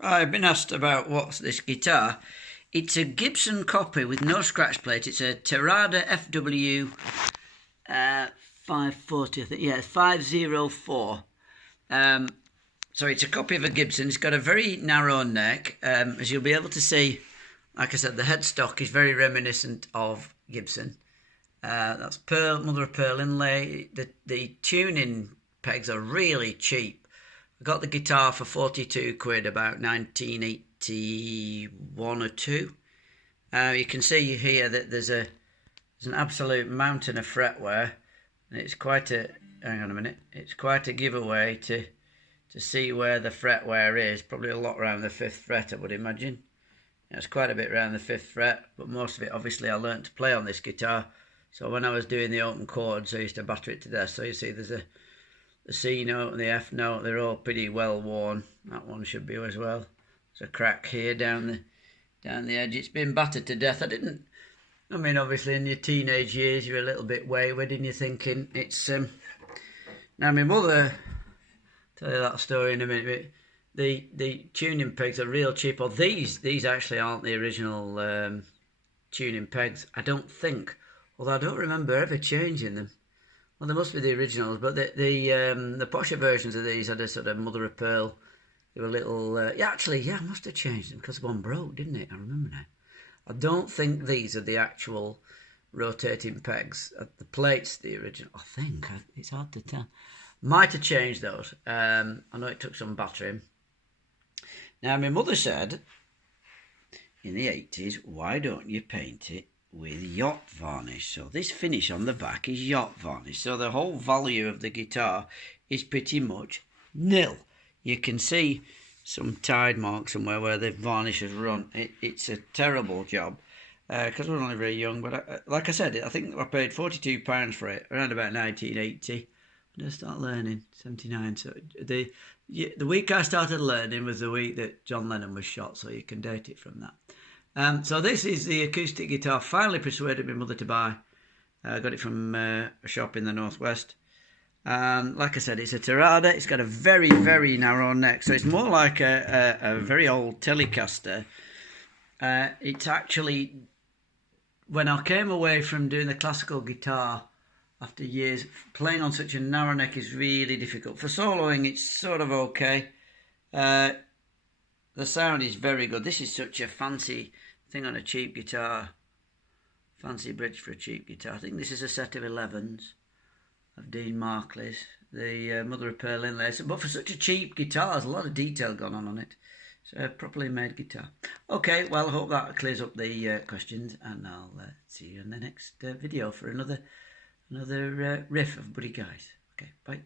I've been asked about what's this guitar. It's a Gibson copy with no scratch plate. It's a Terada FW 540, I think. Yeah, 504. So it's a copy of a Gibson. It's got a very narrow neck. As you'll be able to see, like I said, the headstock is very reminiscent of Gibson. That's pearl, mother of pearl inlay. The tuning pegs are really cheap. I got the guitar for 42 quid about 1981 or 2. You can see here that there's an absolute mountain of fretware, and it's quite a, hang on a minute, it's quite a giveaway to see where the fretware is. Probably a lot around the 5th fret, I would imagine. It's quite a bit around the 5th fret, but most of it, obviously, I learnt to play on this guitar. So when I was doing the open chords, I used to batter it to death. So you see there's the C note and the F note, they're all pretty well worn. That one should be as well. There's a crack here down the edge. It's been battered to death. I mean, obviously in your teenage years you're a little bit wayward and you're thinking it's now my mother, tell you that story in a minute, but the tuning pegs are real cheap. Or these actually aren't the original tuning pegs, I don't think, although I don't remember ever changing them. Well, they must be the originals, but the posher versions of these had a sort of mother of pearl. They were little... I must have changed them because one broke, didn't it? I remember now. I don't think these are the actual rotating pegs. The plate's the original, I think. It's hard to tell. Might have changed those. I know it took some battering. Now, my mother said, in the 80s, why don't you paint it with yacht varnish? So this finish on the back is yacht varnish. So the whole value of the guitar is pretty much nil. You can see some tide marks somewhere where the varnish has run. It's a terrible job because we're only very young. But like I said, I think I paid £42 for it around about 1980. When did I start learning? 79. So the week I started learning was the week that John Lennon was shot. So you can date it from that. So this is the acoustic guitar. Finally persuaded my mother to buy. I got it from a shop in the northwest. Like I said, it's a Terada. It's got a very, very narrow neck, so it's more like a very old Telecaster. It's actually, when I came away from doing the classical guitar after years, playing on such a narrow neck is really difficult. For soloing, it's sort of okay. The sound is very good. This is such a fancy thing on a cheap guitar. Fancy bridge for a cheap guitar. I think this is a set of 11s of Dean Markley's, the mother of pearl inlay. But for such a cheap guitar, there's a lot of detail gone on it. So a properly made guitar. Okay, well, I hope that clears up the questions, and I'll see you in the next video for another riff of Buddy Guys. Okay, bye.